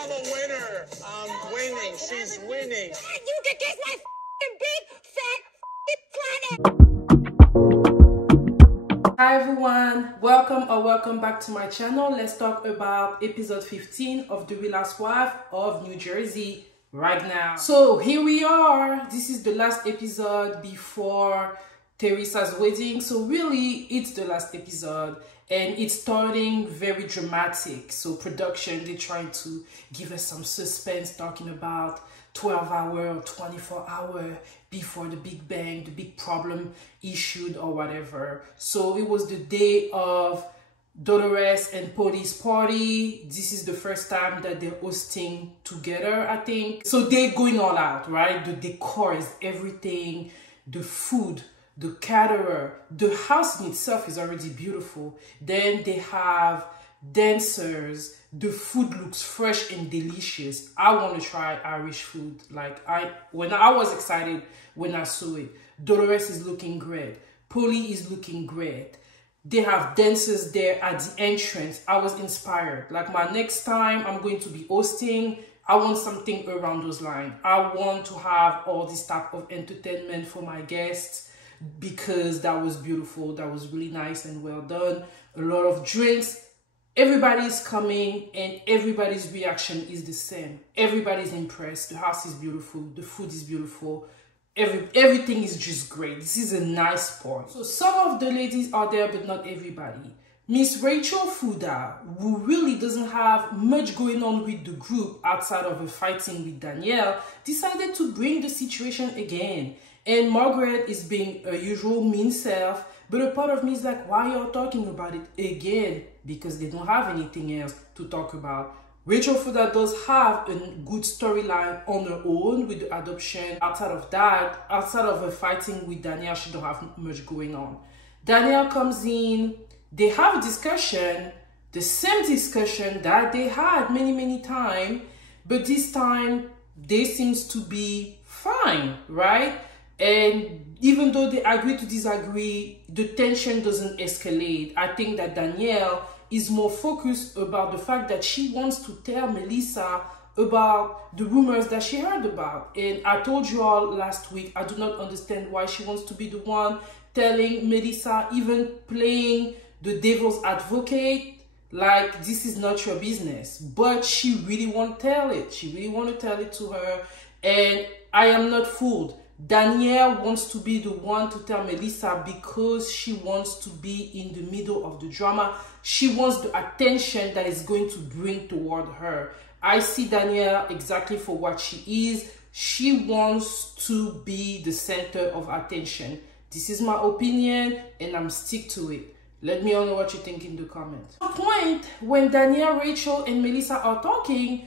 I'm a winner. I'm winning. She's winning. You can kiss my big fat planet. Hi everyone, welcome back to my channel. Let's talk about episode 15 of the Housewives of New Jersey right now. So here we are. This is the last episode before Teresa's wedding. So really it's the last episode and it's starting very dramatic. So production, they're trying to give us some suspense, talking about 12-hour or 24-hour before the big bang, the big problem issued or whatever. So it was the day of Dolores and Pauly's party. This is the first time that they're hosting together, I think. So they're going all out, right? The decor is everything, the food, the caterer, the house in itself is already beautiful. Then they have dancers. The food looks fresh and delicious. I want to try Irish food. When I was excited when I saw it. Dolores is looking great. Pauly is looking great. They have dancers there at the entrance. I was inspired. Like my next time I'm going to be hosting, I want something around those lines. I want to have all this type of entertainment for my guests because that was beautiful. That was really nice and well done. A lot of drinks. Everybody's coming and everybody's reaction is the same. Everybody's impressed. The house is beautiful. The food is beautiful. Everything is just great. This is a nice part. So some of the ladies are there, but not everybody. Miss Rachel Fouda, who really doesn't have much going on with the group outside of her fighting with Danielle, decided to bring the situation again. And Margaret is being her usual mean self. But a part of me is like, why y'all talking about it again? Because they don't have anything else to talk about. Rachel Fouda does have a good storyline on her own with the adoption. Outside of that, outside of her fighting with Danielle, she don't have much going on. Danielle comes in, they have a discussion, the same discussion that they had many times, but this time they seems to be fine, right? And even though they agree to disagree, the tension doesn't escalate. I think that Danielle is more focused about the fact that she wants to tell Melissa about the rumors that she heard about. And I told you all last week, I do not understand why she wants to be the one telling Melissa, even playing the devil's advocate. Like, this is not your business. But she really won't tell it. She really want to tell it to her. And I am not fooled. Danielle wants to be the one to tell Melissa because she wants to be in the middle of the drama. She wants the attention that is going to bring toward her. I see Danielle exactly for what she is. She wants to be the center of attention. This is my opinion and I'm stick to it. Let me know what you think in the comments. At the point when Danielle, Rachel, and Melissa are talking,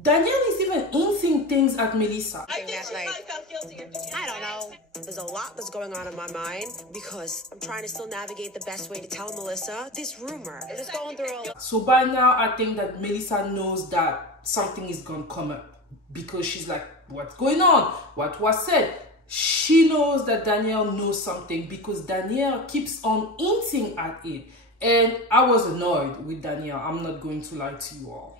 Danielle is even hinting things at Melissa. I think she probably felt guilty. I don't know. There's a lot that's going on in my mind because I'm trying to still navigate the best way to tell Melissa this rumor. I'm just going through a lot. So by now, I think that Melissa knows that something is going to come up because she's like, what's going on? What was said? She knows that Danielle knows something because Danielle keeps on hinting at it. And I was annoyed with Danielle. I'm not going to lie to you all.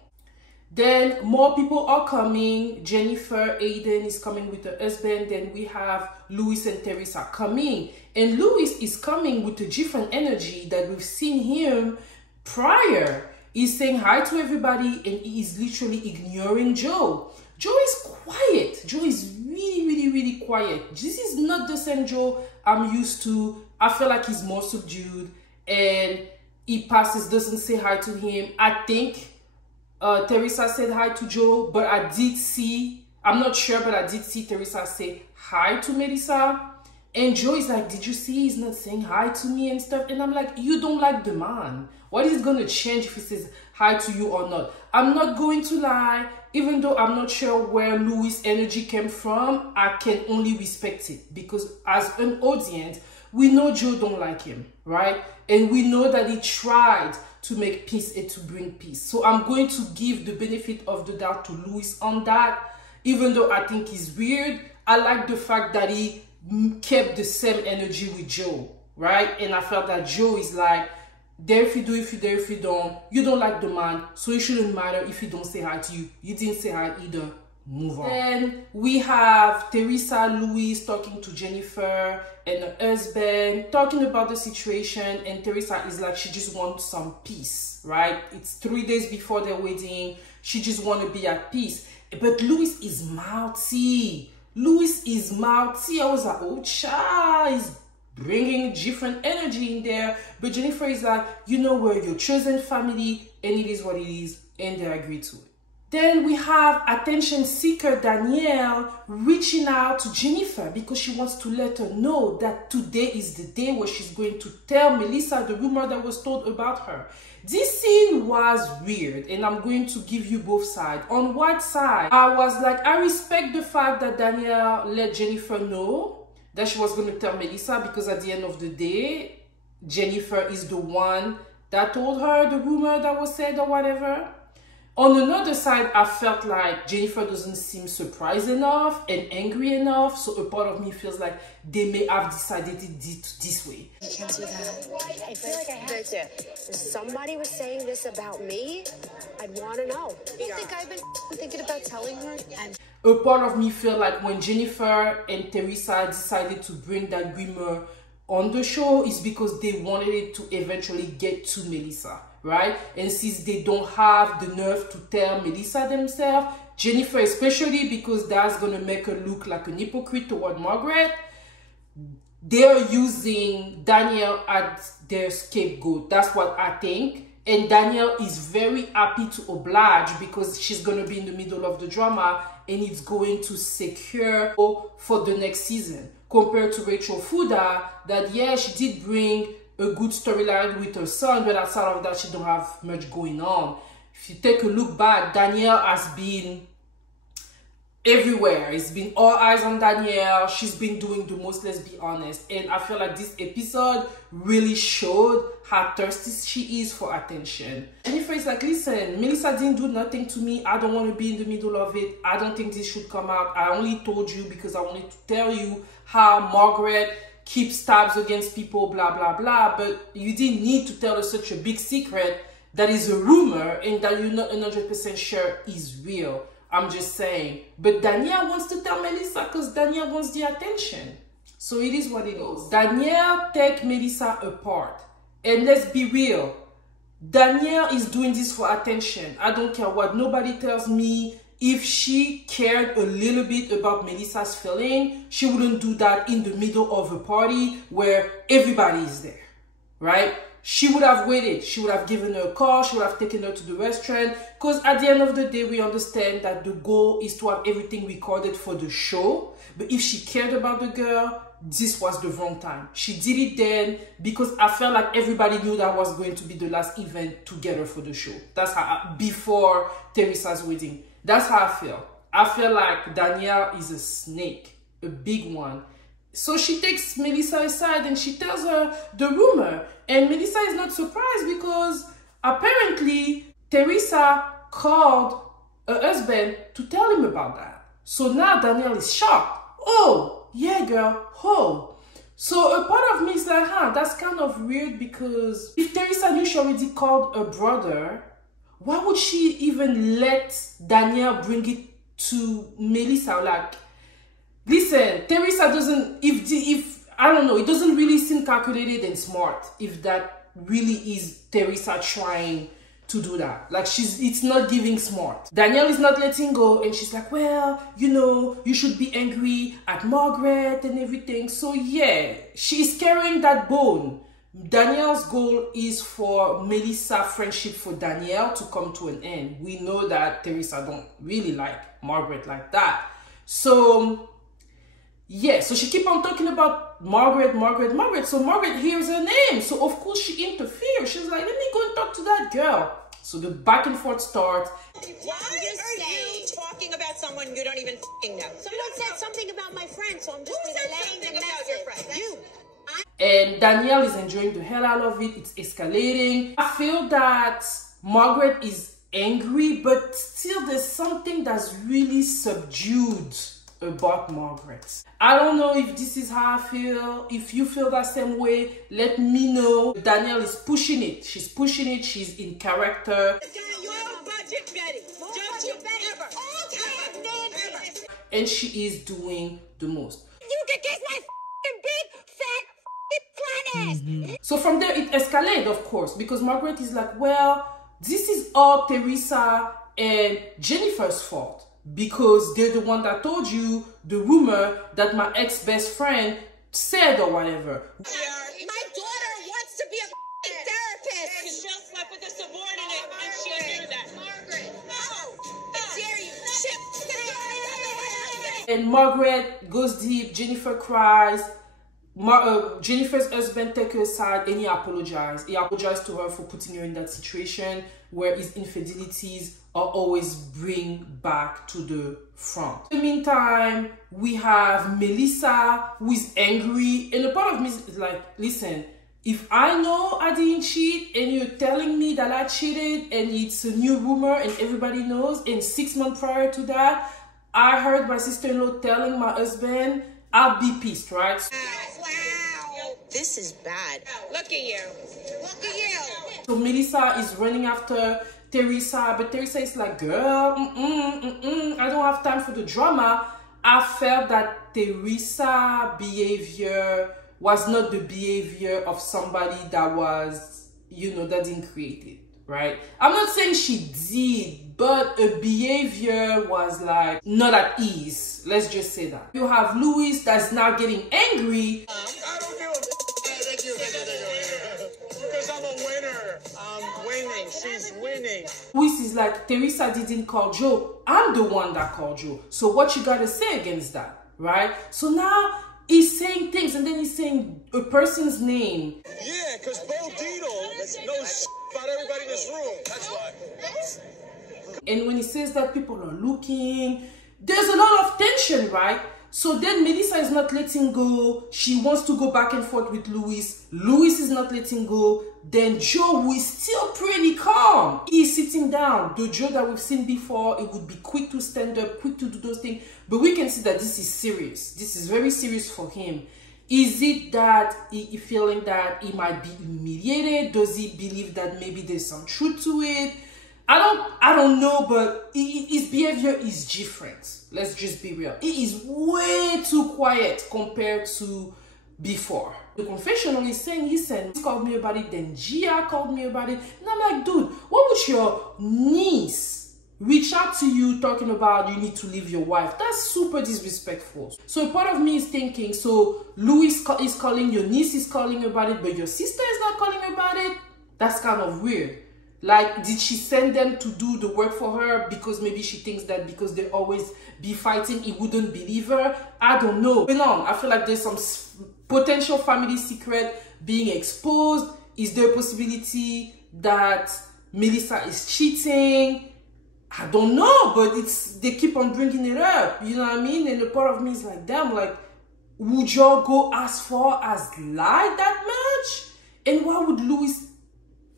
Then more people are coming. Jennifer, Aiden is coming with her husband. Then we have Luis and Teresa coming. And Luis is coming with a different energy that we've seen him prior. He's saying hi to everybody and he is literally ignoring Joe. Joe is quiet. Joe is really quiet. This is not the same Joe I'm used to. I feel like he's more subdued and he passes, doesn't say hi to him. I think Teresa said hi to Joe, but I did see, I'm not sure, but I did see Teresa say hi to Melissa. And Joe is like, did you see he's not saying hi to me and stuff? And I'm like, you don't like the man. What is going to change if he says hi to you or not? I'm not going to lie. Even though I'm not sure where Louis' energy came from, I can only respect it. Because as an audience, we know Joe don't like him, right? And we know that he tried to make peace and to bring peace. So I'm going to give the benefit of the doubt to Luis on that. Even though I think he's weird, I like the fact that he kept the same energy with Joe, right? And I felt that Joe is like, There if you do, if you there if you don't. You don't like the man, so it shouldn't matter if he don't say hi to you. You didn't say hi either. Move on. Then we have Teresa, Luis talking to Jennifer and her husband, talking about the situation, and Teresa is like, she just wants some peace, right? It's 3 days before their wedding. She just want to be at peace. But Luis is mouthy. Luis is mouthy. I was like, oh, child, he's bringing different energy in there. But Jennifer is like, you know, we're your chosen family, and it is what it is, and they agree to it. Then we have attention seeker Danielle reaching out to Jennifer because she wants to let her know that today is the day where she's going to tell Melissa the rumor that was told about her. This scene was weird, and I'm going to give you both sides. On one side, I was like, I respect the fact that Danielle let Jennifer know that she was going to tell Melissa, because at the end of the day, Jennifer is the one that told her the rumor that was said or whatever. On another side, I felt like Jennifer doesn't seem surprised enough and angry enough, so a part of me feels like they may have decided it this way. I can't do that. I feel like I have to. If somebody was saying this about me, I'd want to know. You think I've been thinking about telling her? A part of me feel like when Jennifer and Teresa decided to bring that rumor on the show is because they wanted it to eventually get to Melissa, right? And since they don't have the nerve to tell Melissa themselves, Jennifer especially, because that's going to make her look like an hypocrite toward Margaret, they're using Danielle as their scapegoat. That's what I think. And Danielle is very happy to oblige because she's going to be in the middle of the drama and it's going to secure for the next season. Compared to Rachel Fouda, that yeah, she did bring a good storyline with her son, but outside of that, she don't have much going on. If you take a look back, Danielle has been everywhere. It's been all eyes on Danielle. She's been doing the most, let's be honest. And I feel like this episode really showed how thirsty she is for attention. Jennifer is like, listen, Melissa didn't do nothing to me. I don't want to be in the middle of it. I don't think this should come out. I only told you because I wanted to tell you how Margaret keeps tabs against people, blah, blah, blah. But you didn't need to tell her such a big secret that is a rumor and that you're not 100% sure is real. I'm just saying. But Danielle wants to tell Melissa because Danielle wants the attention. So it is what it is. Danielle take Melissa apart. And let's be real. Danielle is doing this for attention. I don't care what nobody tells me. If she cared a little bit about Melissa's feeling, she wouldn't do that in the middle of a party where everybody is there, right? She would have waited. She would have given her a call. She would have taken her to the restaurant. Because at the end of the day, we understand that the goal is to have everything recorded for the show. But if she cared about the girl, this was the wrong time. She did it then because I felt like everybody knew that was going to be the last event to get her for the show. That's how, before Teresa's wedding. That's how I feel. I feel like Danielle is a snake, a big one. So she takes Melissa aside and she tells her the rumor. And Melissa is not surprised because apparently Teresa called her husband to tell him about that. So now Danielle is shocked. Oh, yeah, girl. Oh. So a part of me is like, that's kind of weird because if Teresa knew she already called her brother, why would she even let Danielle bring it to Melissa? Like, listen, Teresa doesn't, if I don't know, it doesn't really seem calculated and smart if that really is Teresa trying to do that. Like, it's not giving smart. Danielle is not letting go and she's like, well, you know, you should be angry at Margaret and everything. So yeah, she's carrying that bone. Danielle's goal is for Melissa's friendship for Danielle to come to an end. We know that Teresa don't really like Margaret like that. So yeah, so she keep on talking about Margaret. So Margaret hears her name. So of course she interferes. She's like, let me go and talk to that girl. So the back and forth starts. Why are you talking about someone you don't even know? Someone said something about my friend, so I'm just relaying the message. Your friend? You. And Danielle is enjoying the hell out of it. It's escalating. I feel that Margaret is angry, but still there's something that's really subdued about Margaret. I don't know if this is how I feel. If you feel that same way, let me know. Danielle is pushing it. She's pushing it. She's in character. And she is doing the most. You can kiss my big fat planet. So from there it escalated, of course, because Margaret is like, well, this is all Teresa and Jennifer's fault, because they're the one that told you the rumor that my ex-best friend said or whatever. My daughter wants to be a therapist. Because she'll slept with a subordinate and she knew that. Margaret, No, I dare you. And Margaret goes deep, Jennifer cries. Jennifer's husband takes her aside and he apologized. He apologized to her for putting her in that situation where his infidelities are always bring back to the front. In the meantime, we have Melissa, who is angry, and a part of me is like, listen, if I know I didn't cheat and you're telling me that I cheated and it's a new rumor and everybody knows, and 6 months prior to that, I heard my sister-in-law telling my husband, I'll be pissed, right? Wow. This is bad. Look at you. Look at you. So Melissa is running after Teresa, but Teresa is like, girl, I don't have time for the drama. I felt that Teresa behavior was not the behavior of somebody that was, you know, that didn't create it, right? I'm not saying she did, but her behavior was like not at ease. Let's just say that. You have Luis that's now getting angry. I don't give a thank you. Because I'm a winner. I'm winning. She's winning. Luis is like, Teresa didn't call Joe. I'm the one that called Joe. So what you gotta say against that, right? So now he's saying things and then he's saying a person's name. Yeah, because Bo Dietl knows about everybody in this room. That's why. And when he says that, people are looking. There's a lot of tension, right? So then Melissa is not letting go. She wants to go back and forth with Luis. Luis is not letting go. Then Joe, who is still pretty calm, he's sitting down. The Joe that we've seen before, it would be quick to stand up, quick to do those things. But we can see that this is serious. This is very serious for him. Is it that he feeling that he might be humiliated? Does he believe that maybe there's some truth to it? I don't know, but his behavior is different. Let's just be real. He is way too quiet compared to before. The confessional is saying, listen, he called me about it, then Gia called me about it. And I'm like, dude, what would your niece reach out to you talking about you need to leave your wife? That's super disrespectful. So a part of me is thinking, so Luis is calling, your niece is calling about it, but your sister is not calling about it? That's kind of weird. Like, did she send them to do the work for her because maybe she thinks that because they always be fighting, he wouldn't believe her? I don't know. Going on, I feel like there's some potential family secret being exposed. Is there a possibility that Melissa is cheating? I don't know, but they keep on bringing it up. You know what I mean? And a part of me is like, damn, like, would y'all go as far as lie that much? And why would Luis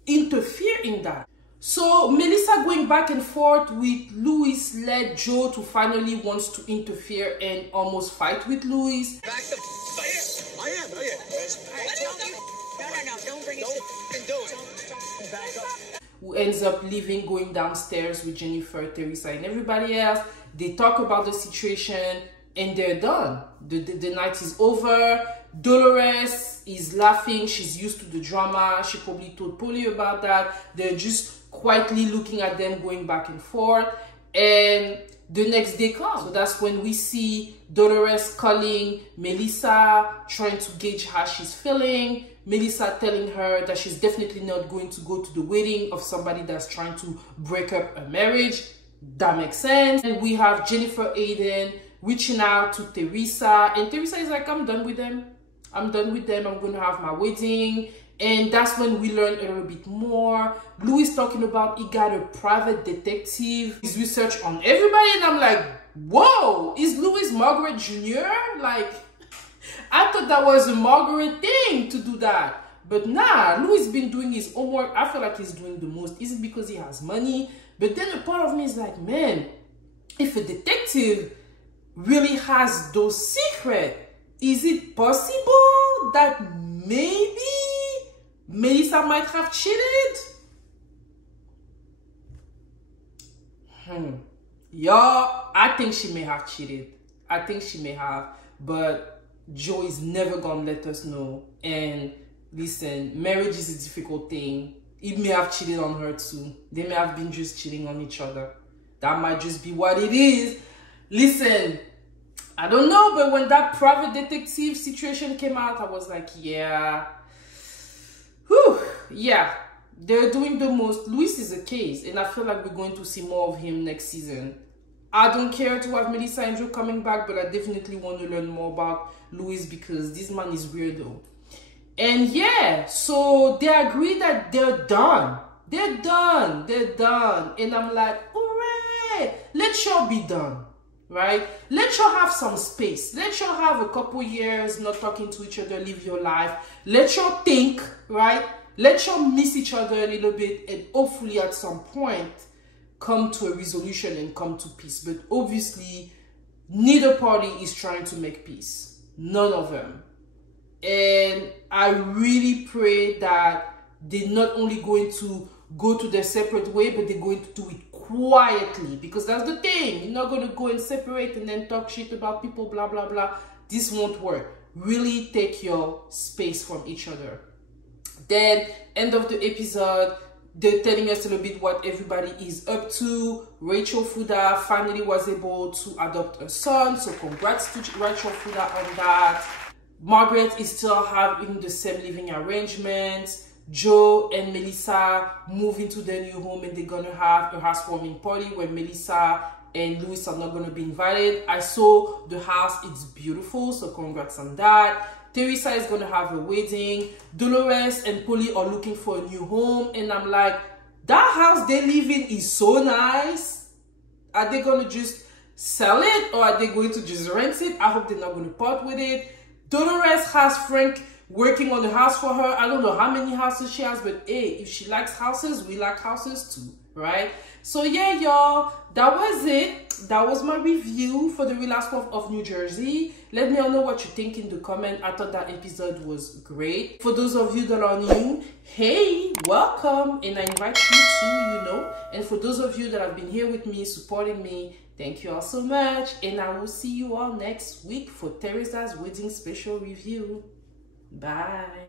interfere in that? So Melissa going back and forth with Luis led Joe to finally wants to interfere and almost fight with Luis. Back the I am. No, don't bring it to back up. Who ends up leaving, going downstairs with Jennifer, Teresa, and everybody else. They talk about the situation and they're done. The night is over. Dolores is laughing. She's used to the drama. She probably told Pauly about that. They're just quietly looking at them going back and forth. And the next day comes. So that's when we see Dolores calling Melissa, trying to gauge how she's feeling. Melissa telling her that she's definitely not going to go to the wedding of somebody that's trying to break up a marriage. That makes sense. And we have Jennifer Aiden reaching out to Teresa. And Teresa is like, I'm done with them. I'm done with them. I'm going to have my wedding. And that's when we learn a little bit more. Luis talking about he got a private detective. His research on everybody. And I'm like, whoa, is Luis Margaret Jr.? Like, I thought that was a Margaret thing to do that. But nah, Luis been doing his homework. I feel like he's doing the most. Is it because he has money? But then a part of me is like, man, if a detective really has those secrets. Is it possible that maybe Melissa might have cheated? Y'all, I think she may have cheated. I think she may have, but Joe is never gonna let us know. And listen, marriage is a difficult thing. It may have cheated on her too. They may have been just cheating on each other. That might just be what it is. Listen, I don't know, but when that private detective situation came out, I was like, yeah. Whew, yeah. They're doing the most. Luis is a case, and I feel like we're going to see more of him next season. I don't care to have Melissa and Joe coming back, but I definitely want to learn more about Luis because this man is weirdo. And yeah, so they agree that they're done. They're done. They're done. And I'm like, hooray! Let y'all be done, right? Let y'all have some space. Let y'all have a couple years not talking to each other, live your life. Let y'all think, right? Let y'all miss each other a little bit, and hopefully at some point come to a resolution and come to peace. But obviously, neither party is trying to make peace. None of them. And I really pray that they're not only going to go to their separate way, but they're going to do it quietly. Because that's the thing. You're not going to go and separate and then talk shit about people, blah, blah, blah. This won't work. Really take your space from each other. Then, end of the episode, they're telling us a little bit what everybody is up to. Rachel Fouda finally was able to adopt a son. So congrats to Rachel Fouda on that. Margaret is still having the same living arrangements. Joe and Melissa move into their new home and they're going to have a housewarming party where Melissa and Luis are not going to be invited. I saw the house. It's beautiful. So congrats on that. Teresa is going to have a wedding. Dolores and Pauly are looking for a new home. And I'm like, that house they live in is so nice. Are they going to just sell it or are they going to just rent it? I hope they're not going to part with it. Dolores has Franck working on the house for her. I don't know how many houses she has, but hey, if she likes houses, we like houses too, right? So yeah, y'all, that was it. That was my review for the Real Housewives of New Jersey. Let me know what you think in the comment. I thought that episode was great. For those of you that are new, hey, welcome, and I invite you to, you know. And for those of you that have been here with me, supporting me, thank you all so much. And I will see you all next week for Teresa's wedding special review. Bye.